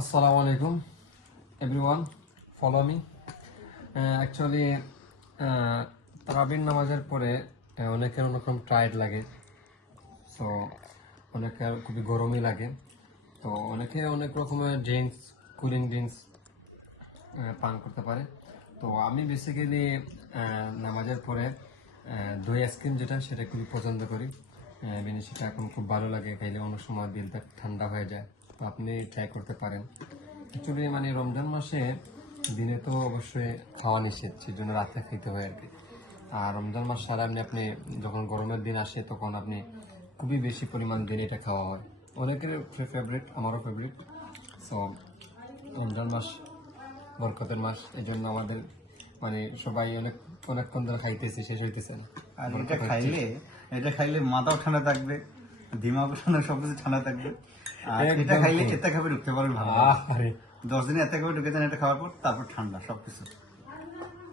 Assalamu alaikum, everyone. Follow me. Actually, তারাবির নামাজের পরে অনেকের অনেক রকম টায়ার্ড লাগে, সো অনেকের খুবই গরমই লাগে। তো অনেকে অনেক রকমের ড্রিঙ্কস, কুলিং ড্রিঙ্কস পান করতে পারে। তো আমি বেসিক্যালি নামাজের পরে দই আইসক্রিম যেটা সেটা খুবই পছন্দ করি। সেটা এখন খুব ভালো লাগে, খাইলে অনেক সময় দিলটা ঠান্ডা হয়ে যায়। তো আপনি ট্রাই করতে পারেন। অ্যাকচুয়ালি রমজান মাসে দিনে তো অবশ্যই খাওয়া নিষেধ, সেই জন্য রাতে খেতে হয় আর কি। আর রমজান মাস সারা আপনি যখন গরমের দিন আসে তখন আপনি খুবই বেশি পরিমাণ দিনে এটা খাওয়া হয়। অনেকের ফেভারিট, আমারও ফেভারিট। সো রমজান মাস বরকতের মাস, এই জন্য আমাদের সবাই অনেকক্ষণ ধরে খাইতেছে, শেষ হইতেছে না। আর এটা খাইলে মাথাও ঠান্ডা থাকবে, দিমাগও ঠান্ডা, সবকিছু ঠান্ডা থাকবে। আর এটা একদম খাইলে ঠিক। এতে খাবে ঢুকতে পারবেন ভালো। আরে 10 দিনে এতে খাবে ঢুকে দেন, এটা খাওয়ার পর তারপর ঠান্ডা সবকিছু।